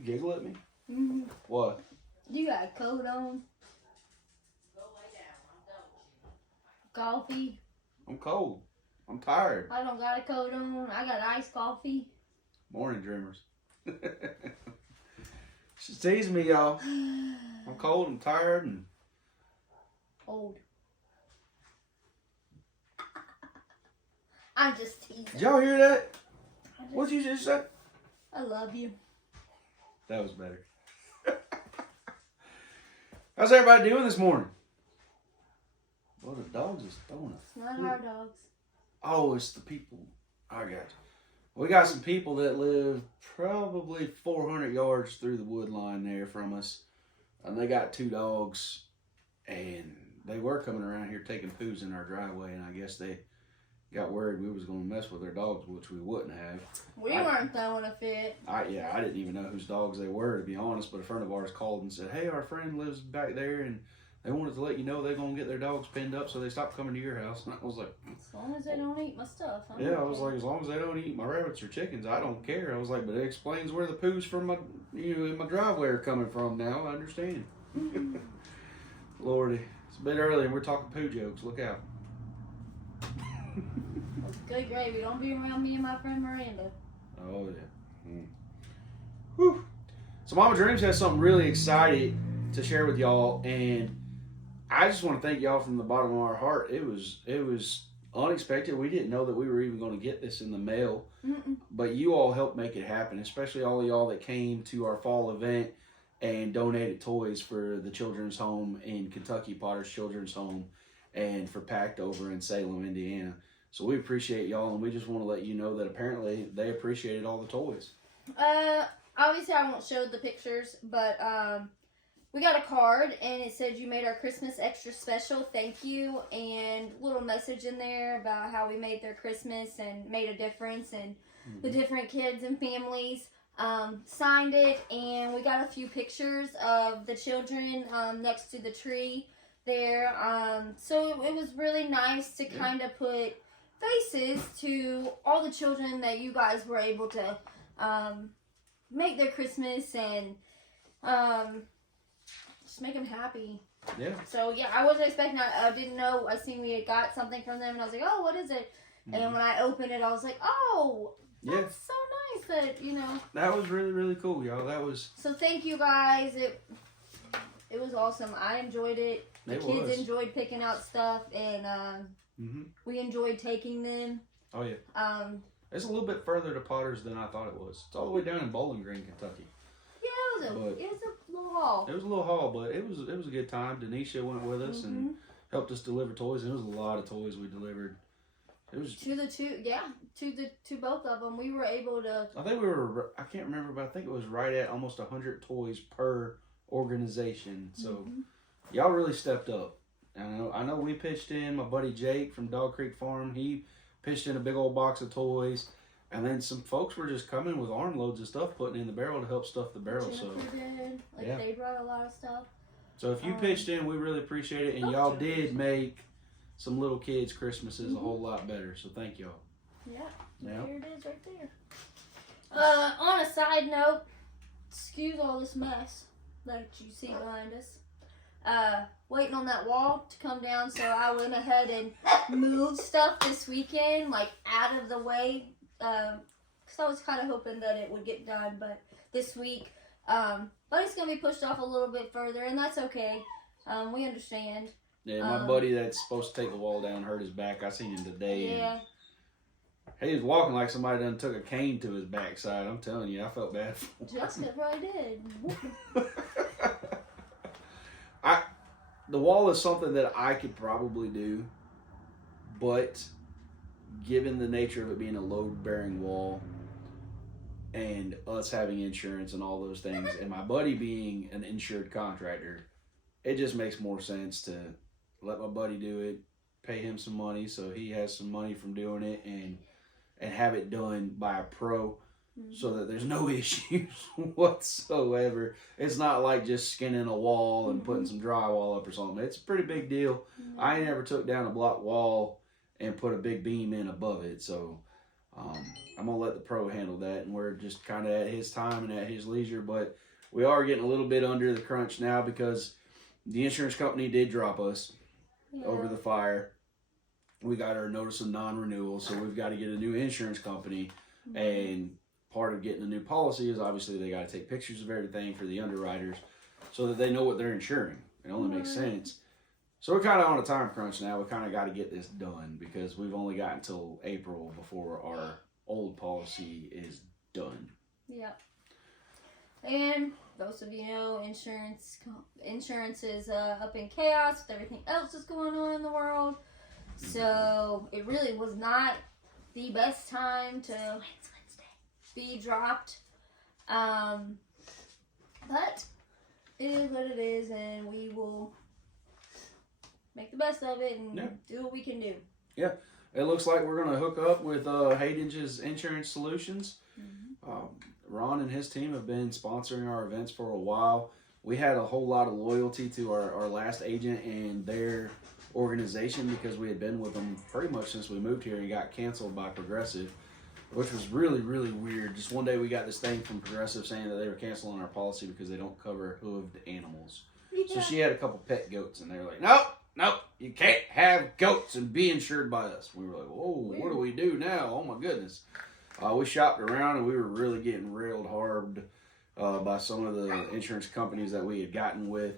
You giggle at me? Mm-hmm. What? You got a coat on? Coffee? I'm cold. I'm tired. I don't got a coat on. I got iced coffee. Morning, dreamers. She's teasing me, y'all. I'm cold, I'm tired, and... Old. I'm just teasing. Did y'all hear that? What'd you just say? I love you. That was better. How's everybody doing this morning? Well, the dogs is throwing It's not our dogs. Oh, it's the people. I got you. We got some people that live probably 400 yards through the wood line there from us. And they got 2 dogs. And they were coming around here taking poos in our driveway. And I guess they got worried we was going to mess with their dogs, which we wouldn't have. We weren't throwing a fit. I didn't even know whose dogs they were, to be honest. But a friend of ours called and said, hey, our friend lives back there. And they wanted to let you know they're going to get their dogs pinned up so they stop coming to your house. And I was like... As long as they don't eat my stuff. I was like, as long as they don't eat my rabbits or chickens, I don't care. I was like, but it explains where the poos from my, in my driveway are coming from now. I understand. Lordy. It's a bit early and we're talking poo jokes. Look out. That's good gravy. Don't be around me and my friend Miranda. Oh, yeah. Whew. So Mama Dreams has something really exciting to share with y'all, and I just want to thank y'all from the bottom of our heart. It was unexpected. We didn't know that we were even going to get this in the mail, but you all helped make it happen, especially all of y'all that came to our fall event and donated toys for the children's home in Kentucky, Potter's Children's Home, and for Pact over in Salem, Indiana. So we appreciate y'all, and we just want to let you know that apparently they appreciated all the toys. Obviously I won't show the pictures, but we got a card, and it said you made our Christmas extra special. Thank you. And a little message in there about how we made their Christmas and made a difference, and the different kids and families signed it. And we got a few pictures of the children next to the tree there. So it was really nice to kind of put faces to all the children that you guys were able to make their Christmas and just make them happy. Yeah. So yeah, I wasn't expecting. I didn't know. I seen we had got something from them, and I was like, "Oh, what is it?" And when I opened it, I was like, "Oh, that's so nice that That was really, really cool, y'all. That was. So thank you guys. It was awesome. I enjoyed it. The kids enjoyed picking out stuff, and we enjoyed taking them. Oh yeah. It's a little bit further to Potter's than I thought it was. It's all the way down in Bowling Green, Kentucky. Yeah, it was a little haul. It was a little haul, but it was a good time. Denisha went with us and helped us deliver toys, and it was a lot of toys we delivered. It was to both of them. We were able to. I think I can't remember, but I think it was right at almost 100 toys per organization. So y'all really stepped up. I know we pitched in. My buddy Jake from Dog Creek Farm, he pitched in a big old box of toys. And then some folks were just coming with armloads of stuff, putting in the barrel to help stuff the barrel. Jennifer did. They brought a lot of stuff. So if you pitched in, we really appreciate it. And y'all did make some little kids' Christmases a whole lot better. So thank y'all. Yeah. Here it is right there. On a side note, excuse all this mess that you see behind us. Waiting on that wall to come down, so I went ahead and moved stuff this weekend, like out of the way. Because I was kind of hoping that it would get done, but this week, but it's going to be pushed off a little bit further, and that's okay. We understand. Yeah, my buddy that's supposed to take the wall down hurt his back. I seen him today. Yeah. He was walking like somebody done took a cane to his backside. I'm telling you, I felt bad for him. Jessica probably did. The wall is something that I could probably do, but given the nature of it being a load-bearing wall and us having insurance and all those things, and my buddy being an insured contractor, it just makes more sense to let my buddy do it, pay him some money so he has some money from doing it, and have it done by a pro so that there's no issues whatsoever. It's not like just skinning a wall and putting some drywall up or something. It's a pretty big deal. I ain't ever took down a block wall and put a big beam in above it. So I'm gonna let the pro handle that, and we're just kind of at his time and at his leisure. But we are getting a little bit under the crunch now because the insurance company did drop us over the fire. We got our notice of non-renewal, so we've got to get a new insurance company. And part of getting a new policy is obviously they got to take pictures of everything for the underwriters so that they know what they're insuring. It only makes sense. So we're kind of on a time crunch now. We kind of got to get this done because we've only got until April before our old policy is done. Yep. And most of you know, insurance is up in chaos with everything else that's going on in the world. So it really was not the best time to be dropped. But it is what it is, and we will make the best of it and do what we can do. Yeah. It looks like we're going to hook up with Hayden's Insurance Solutions. Ron and his team have been sponsoring our events for a while. We had a whole lot of loyalty to our last agent and their organization because we had been with them pretty much since we moved here and got canceled by Progressive, which was really, really weird. Just one day we got this thing from Progressive saying that they were canceling our policy because they don't cover hooved animals. Yeah. So she had a couple pet goats and they were like, nope, you can't have goats and be insured by us. We were like, whoa, weird. What do we do now? Oh my goodness. We shopped around and we were really getting railed hard by some of the insurance companies that we had gotten with.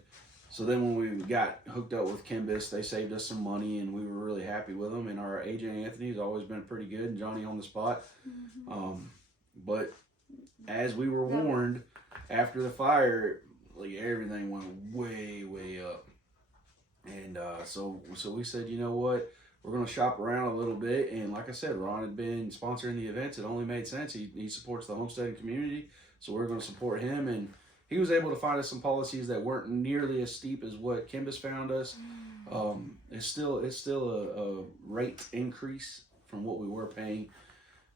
So then when we got hooked up with Kimbis, they saved us some money and we were really happy with them. And our agent Anthony has always been pretty good and Johnny on the spot. But as we were warned, after the fire, like everything went way, way up. And so we said, you know what? We're going to shop around a little bit. And like I said, Ron had been sponsoring the events. It only made sense. He supports the homesteading community. So we're going to support him. And he was able to find us some policies that weren't nearly as steep as what Kimbis found us. It's still a rate increase from what we were paying,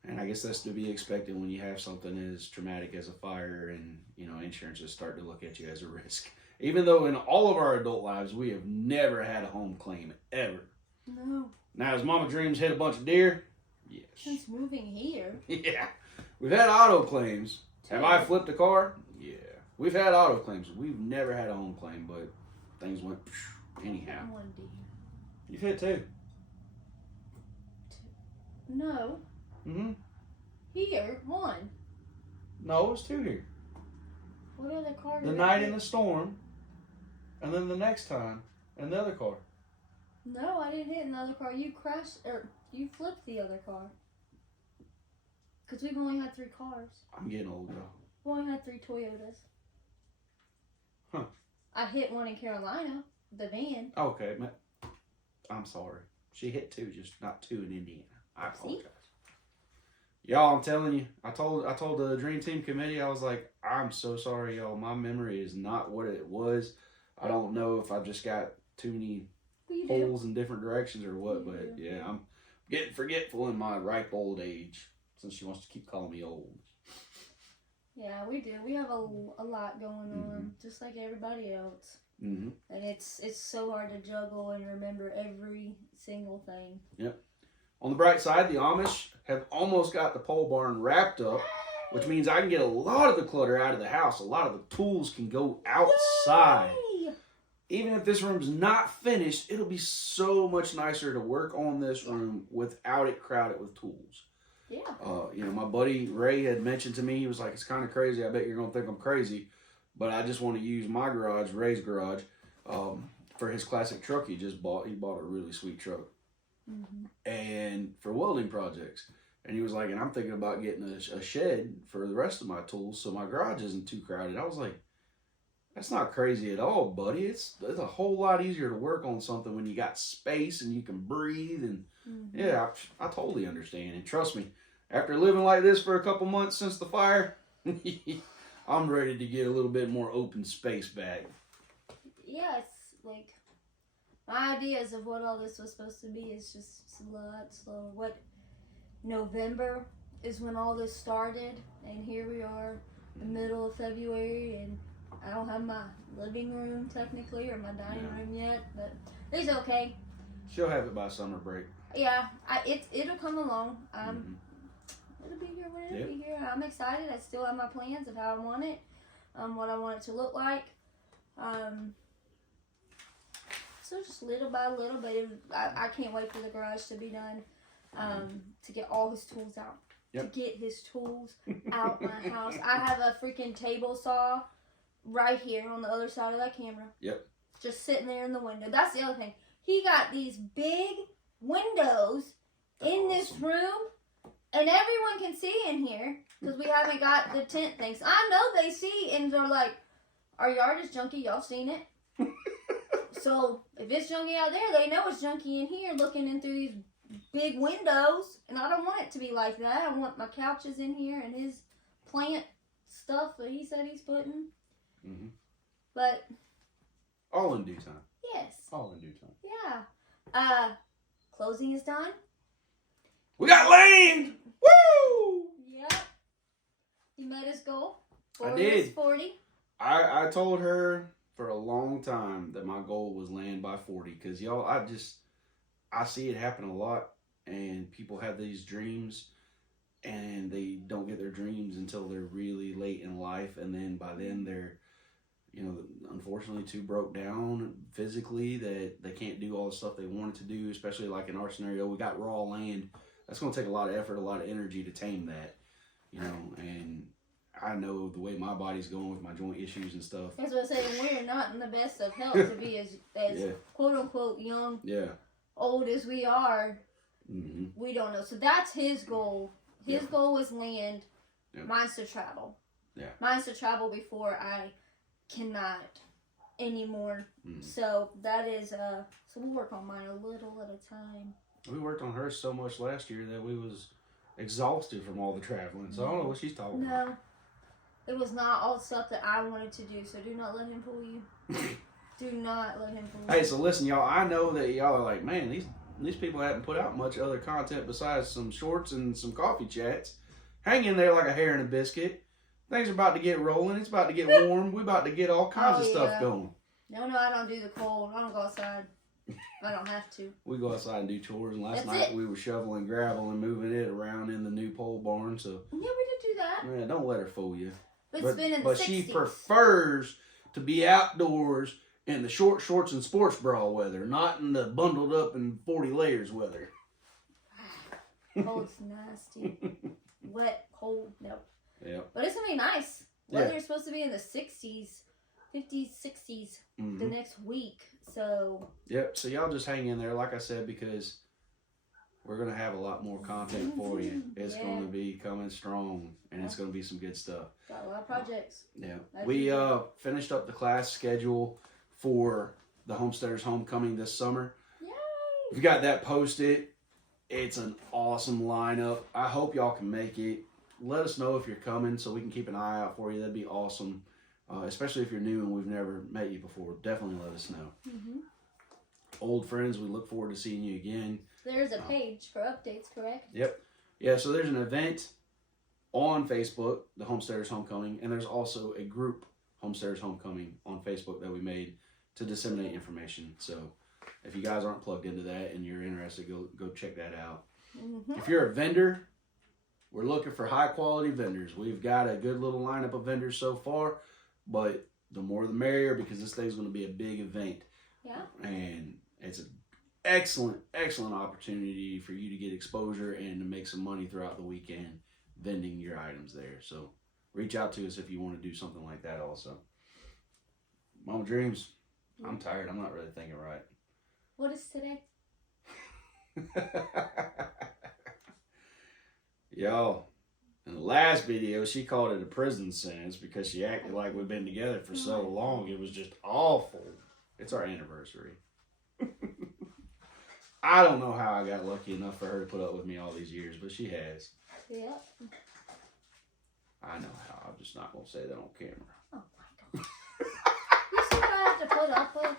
and I guess that's to be expected when you have something as traumatic as a fire, and insurance is starting to look at you as a risk. Even though in all of our adult lives we have never had a home claim ever. No. Now, has Mama Dreams hit a bunch of deer? Yes. Since moving here. Yeah. We've had auto claims. Have I flipped a car? Yeah. We've had auto claims. We've never had a home claim, but things went anyhow. One deer. You've hit two. No. Here, one. No, it was two here. What other car? The night in the storm, and then the next time, and the other car. No, I didn't hit another car. You crashed, or you flipped the other car. Because we've only had 3 cars. I'm getting old, though. We've only had 3 Toyotas. Huh. I hit one in Carolina, the van. Okay, I'm sorry. She hit 2, just not 2 in Indiana. I apologize. Y'all, I'm telling you, I told the Dream Team committee, I was like, I'm so sorry, y'all. My memory is not what it was. I don't know if I've just got too many holes in different directions or what, but yeah, I'm getting forgetful in my ripe old age since she wants to keep calling me old. Yeah, we do. We have a lot going on, just like everybody else. And it's so hard to juggle and remember every single thing. Yep. On the bright side, the Amish have almost got the pole barn wrapped up, which means I can get a lot of the clutter out of the house. A lot of the tools can go outside. Yay! Even if this room's not finished, it'll be so much nicer to work on this room without it crowded with tools. Yeah. My buddy Ray had mentioned to me, he was like, it's kind of crazy. I bet you're going to think I'm crazy, but I just want to use my garage, Ray's garage, for his classic truck he just bought. He bought a really sweet truck. And for welding projects. And he was like, and I'm thinking about getting a shed for the rest of my tools so my garage isn't too crowded. I was like, that's not crazy at all, buddy. It's a whole lot easier to work on something when you got space and you can breathe. And yeah, I totally understand. And trust me, after living like this for a couple months since the fire, I'm ready to get a little bit more open space back. Yeah, it's like my ideas of what all this was supposed to be is just a lot slower. November is when all this started, and here we are, the middle of February, and I don't have my living room technically or my dining room yet, but it's okay. She'll have it by summer break. Yeah, it'll come along. it'll be here when it'll be here. I'm excited. I still have my plans of how I want it, what I want it to look like. So just little by little, but I can't wait for the garage to be done, to get all his tools out. Yep. To get his tools out my house. I have a freaking table saw right here on the other side of that camera. Yep. Just sitting there in the window. That's the other thing. He got these big windows in this room, and everyone can see in here because we haven't got the tent things. I know they see, and they're like, our yard is junky. Y'all seen it? So if it's junky out there, they know it's junky in here looking in through these big windows, and I don't want it to be like that. I want my couches in here and his plant stuff that he said he's putting. Mm-hmm. But all in due time. Yes. All in due time. Yeah. Closing is done. We got land. Woo! Yep. He met his goal. I did. 40. I told her for a long time that my goal was land by 40 because y'all, I see it happen a lot, and people have these dreams and they don't get their dreams until they're really late in life, and then by then they're, unfortunately too broke down physically that they can't do all the stuff they wanted to do, especially like in our scenario. We got raw land. That's going to take a lot of effort, a lot of energy to tame that, and I know the way my body's going with my joint issues and stuff. That's what I'm saying. We're not in the best of health to be as quote unquote young, old as we are. Mm-hmm. We don't know. So that's his goal. His goal was land. Mine's to travel. Yeah. Mine's to travel before I cannot anymore. Mm-hmm. So that is so we'll work on mine a little at a time. We worked on hers so much last year that we was exhausted from all the traveling. So I don't know what she's talking about. No. It was not all stuff that I wanted to do, so do not let him fool you. Do not let him fool you. Hey, so listen, y'all, I know that y'all are like, man, these people haven't put out much other content besides some shorts and some coffee chats. Hang in there like a hair and a biscuit. Things are about to get rolling. It's about to get warm. We're about to get all kinds of stuff going. No, I don't do the cold. I don't go outside. I don't have to. We go outside and do chores, and last night we were shoveling gravel and moving it around in the new pole barn. So yeah, we did do that. Yeah, don't let her fool you. It's been in the 60s. She prefers to be outdoors in the short shorts and sports bra weather, not in the bundled up in 40 layers weather. Cold's nasty. Wet, cold, no. Yeah. But it's going to be nice. Weather's supposed to be in the 60s, 50s, 60s the next week. So. Yep. So y'all just hang in there, like I said, because we're going to have a lot more content for you. It's going to be coming strong, and it's going to be some good stuff. Got a lot of projects. Yeah. We finished up the class schedule for the Homesteaders Homecoming this summer. Yay! We got that posted. It's an awesome lineup. I hope y'all can make it. Let us know if you're coming so we can keep an eye out for you. That'd be awesome. Especially if you're new and we've never met you before. Definitely let us know. Mm-hmm. Old friends, we look forward to seeing you again. There's a page for updates, correct? Yep. Yeah, so there's an event on Facebook, the Homesteaders Homecoming, and there's also a group, Homesteaders Homecoming, on Facebook that we made to disseminate information. So if you guys aren't plugged into that and you're interested, go check that out. Mm-hmm. If you're a vendor, we're looking for high quality vendors. We've got a good little lineup of vendors so far, but the more the merrier because this thing's going to be a big event. Yeah. And it's an excellent opportunity for you to get exposure and to make some money throughout the weekend vending your items there. So reach out to us if you want to do something like that also. Mama Dreams, I'm tired. I'm not really thinking right. What is today? Y'all, in the last video, she called it a prison sentence because she acted like we've been together for so long. It was just awful. It's our anniversary. I don't know how I got lucky enough for her to put up with me all these years, but she has. Yep. I know how. I'm just not going to say that on camera. Oh, my God. You see what I have to put up with?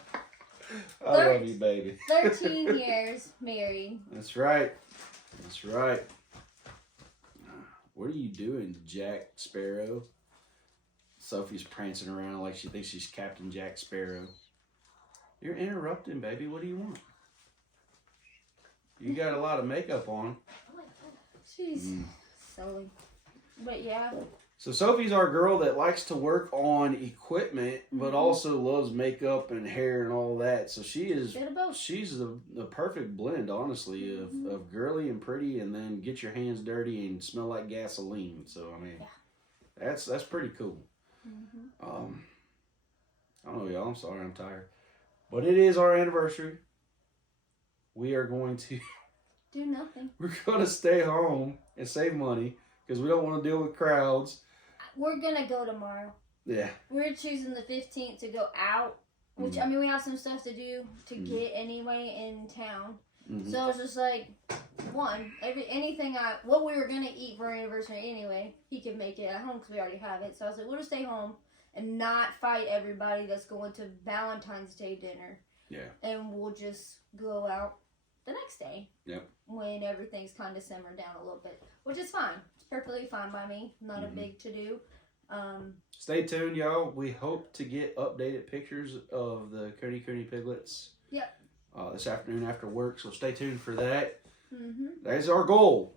I love you, baby. 13 years married. That's right. That's right. What are you doing, Jack Sparrow? Sophie's prancing around like she thinks she's Captain Jack Sparrow. You're interrupting, baby. What do you want? You got a lot of makeup on. She's silly. But yeah. So Sophie's our girl that likes to work on equipment, but also loves makeup and hair and all that. So she's the perfect blend, honestly, of girly and pretty, and then get your hands dirty and smell like gasoline. So I mean, that's pretty cool. I don't know, y'all. I'm sorry, I'm tired, but it is our anniversary. We are going to do nothing. We're going to stay home and save money because we don't want to deal with crowds. We're going to go tomorrow. Yeah. We're choosing the 15th to go out, which, I mean, we have some stuff to do to get anyway in town. So it's just like, what we were going to eat for our anniversary anyway, he could make it at home because we already have it. So I was like, we'll just stay home and not fight everybody that's going to Valentine's Day dinner. Yeah. And we'll just go out the next day. Yep. When everything's kind of simmered down a little bit, which is fine. It's perfectly fine by me. Not a big to-do. Stay tuned, y'all. We hope to get updated pictures of the Coney piglets. Yep. This afternoon after work, so stay tuned for that. That is our goal.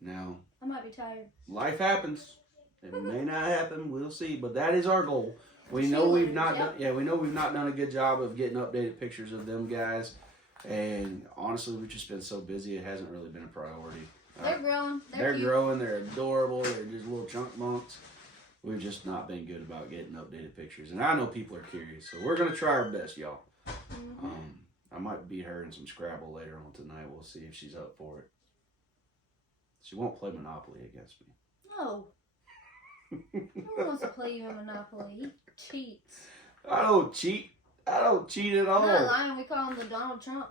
Now, I might be tired. Life happens. It may not happen. We'll see. But that is our goal. We know we've not done. Yeah, we know we've not done a good job of getting updated pictures of them guys. And honestly, we've just been so busy. It hasn't really been a priority. They're growing. They're growing. They're adorable. They're just little chunk monks. We've just not been good about getting updated pictures. And I know people are curious, so we're gonna try our best, y'all. I might beat her in some Scrabble later on tonight. We'll see if she's up for it. She won't play Monopoly against me. No. No one wants to play you in Monopoly. He cheats. I don't cheat. I don't cheat at all. I'm not lying. We call him the Donald Trump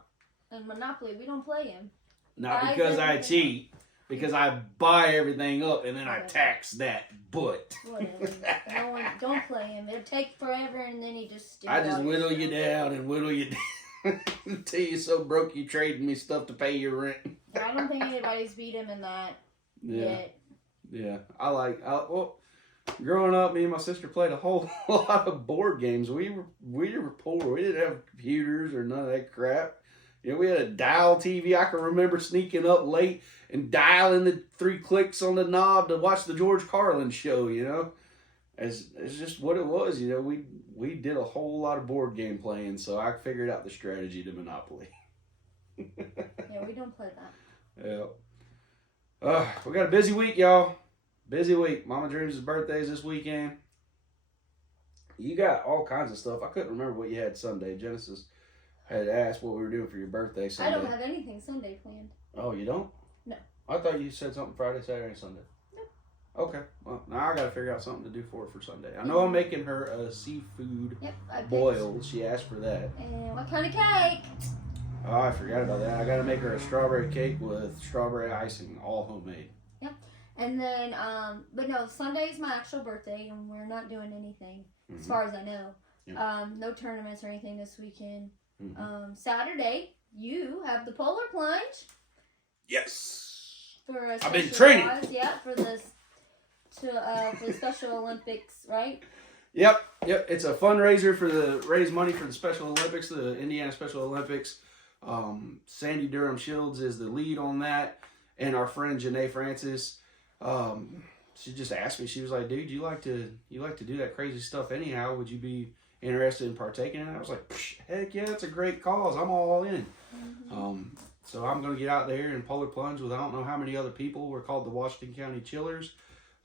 in Monopoly. We don't play him. Not because I cheat. Because I buy everything up and then I tax that butt. Whatever. Don't play him. It'll take forever and then he just... I just whittle you down and whittle you down. Until you're so broke you trading me stuff to pay your rent. I don't think anybody's beat him in that yet. Yeah. Well, growing up, me and my sister played a whole lot of board games. We were poor. We didn't have computers or none of that crap. You know, we had a dial TV. I can remember sneaking up late and dialing the 3 clicks on the knob to watch the George Carlin show, you know. It's just what it was, you know. We did a whole lot of board game playing, so I figured out the strategy to Monopoly. Yeah, we don't play that. Yeah. We got a busy week, y'all. Busy week. Mama Dreams' birthday's this weekend. You got all kinds of stuff. I couldn't remember what you had Sunday. Genesis had asked what we were doing for your birthday Sunday. I don't have anything Sunday planned. Oh, you don't? No. I thought you said something Friday, Saturday, and Sunday. No. Okay. Well, now I got to figure out something to do for Sunday. I know I'm making her a seafood boil. She asked for that. And what kind of cake? Oh, I forgot about that. I got to make her a strawberry cake with strawberry icing, all homemade. Yep. And then, but no, Sunday's my actual birthday, and we're not doing anything, as far as I know. Yep. No tournaments or anything this weekend. Saturday, you have the polar plunge. Yes. For a I've been training. Yeah, for the Special Olympics, right? Yep. It's a fundraiser for raise money for the Special Olympics, the Indiana Special Olympics. Sandy Durham Shields is the lead on that, and our friend Janae Francis. She just asked me. She was like, "Dude, you like to do that crazy stuff anyhow? Would you be interested in partaking in it?" I was like, "Heck yeah, it's a great cause. I'm all in." So I'm going to get out there and polar plunge with I don't know how many other people. We're called the Washington County Chillers.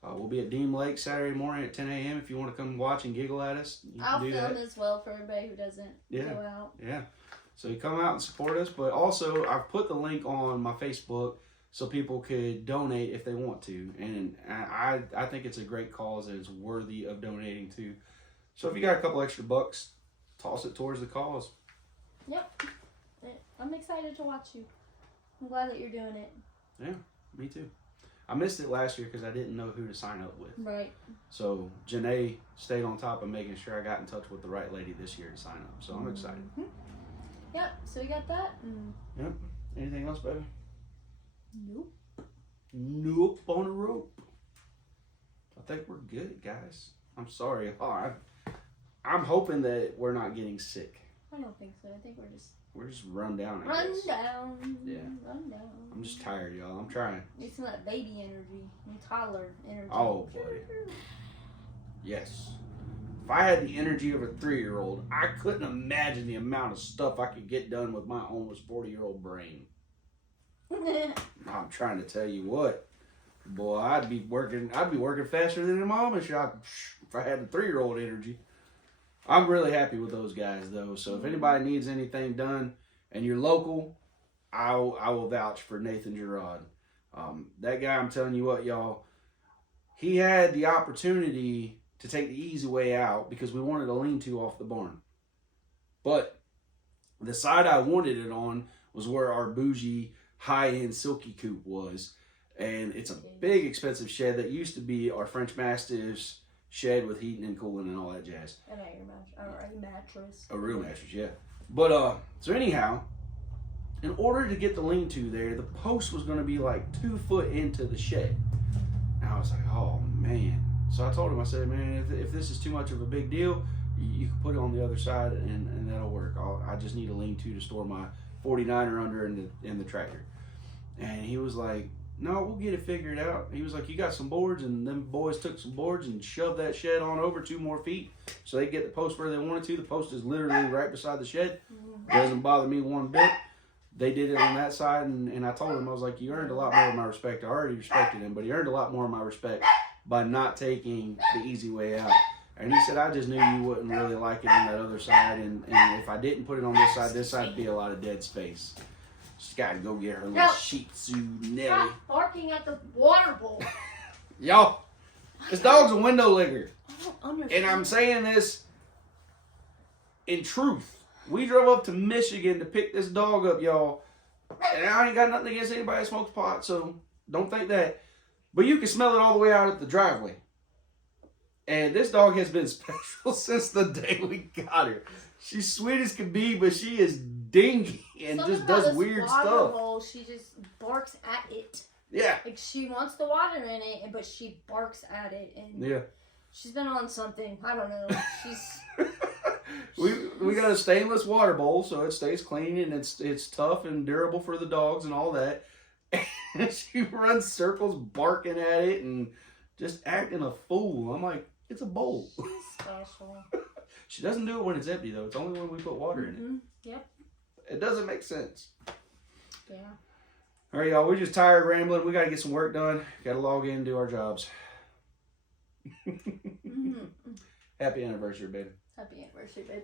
We'll be at Deem Lake Saturday morning at 10 a.m. If you want to come watch and giggle at us, you I'll can do film that. as well for everybody who doesn't go out. Yeah. So you come out and support us. But also, I've put the link on my Facebook so people could donate if they want to. And I think it's a great cause and it's worthy of donating to. So if you got a couple extra bucks, toss it towards the cause. Yep. I'm excited to watch you. I'm glad that you're doing it. Yeah, me too. I missed it last year because I didn't know who to sign up with. Right. So Janae stayed on top of making sure I got in touch with the right lady this year to sign up. So I'm excited. Yep. So we got that. Yep. Anything else, baby? Nope. Nope on a rope. I think we're good, guys. I'm sorry. I'm hoping that we're not getting sick. I don't think so. I think we're just run down. Run down. Yeah. Run down. just tired, y'all. I'm trying. Need some of that baby energy and toddler energy. Oh, buddy. Yes. If I had the energy of a 3-year-old, I couldn't imagine the amount of stuff I could get done with my almost 40-year-old brain. I'm trying to tell you what, boy, I'd be working faster than a mama shop if I had the 3-year-old energy. I'm really happy with those guys though. So if anybody needs anything done and you're local, I will vouch for Nathan Gerard. That guy, I'm telling you what, y'all, he had the opportunity to take the easy way out because we wanted a lean-to off the barn. But the side I wanted it on was where our bougie high-end silky coop was. And it's a big, expensive shed that used to be our French Mastiff's shed with heating and cooling and all that jazz. And a mattress. A real mattress, yeah. But, so anyhow, in order to get the lean-to there, the post was going to be like 2 foot into the shed. And I was like, oh, man. So I told him, I said, man, if this is too much of a big deal, you can put it on the other side and that'll work. I just need a lean-to to store my 49er under in the tractor. And he was like, no, we'll get it figured out. He was like, you got some boards, and them boys took some boards and shoved that shed on over 2 more feet so they get the post where they wanted to. The post is literally right beside the shed. Doesn't bother me one bit. They did it on that side, and I told him, I was like, you earned a lot more of my respect. I already respected him, but he earned a lot more of my respect by not taking the easy way out. And he said, I just knew you wouldn't really like it on that other side, and if I didn't put it on this side would be a lot of dead space. She's got to go get her little Shih Tzu Nelly. Stop barking at the water bowl. Y'all, this dog's a window licker. I don't understand. And I'm saying this in truth. We drove up to Michigan to pick this dog up, y'all. And I ain't got nothing against anybody that smokes pot, so don't think that. But you can smell it all the way out at the driveway. And this dog has been special since the day we got her. She's sweet as can be, but she is dingy and Something just does about this weird water stuff. Bowl, she just barks at it. Yeah. Like, she wants the water in it, but she barks at it. And Yeah. she's been on something. I don't know. She's... we got a stainless water bowl, so it stays clean and it's tough and durable for the dogs and all that. And she runs circles barking at it and just acting a fool. I'm like, it's a bowl. She's special. She doesn't do it when it's empty, though. It's only when we put water in it. Yep. It doesn't make sense. Yeah. All right, y'all. We're just tired rambling. We got to get some work done. Got to log in and do our jobs. Happy anniversary, baby. Happy anniversary, babe.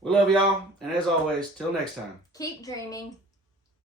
We love y'all. And as always, till next time. Keep dreaming.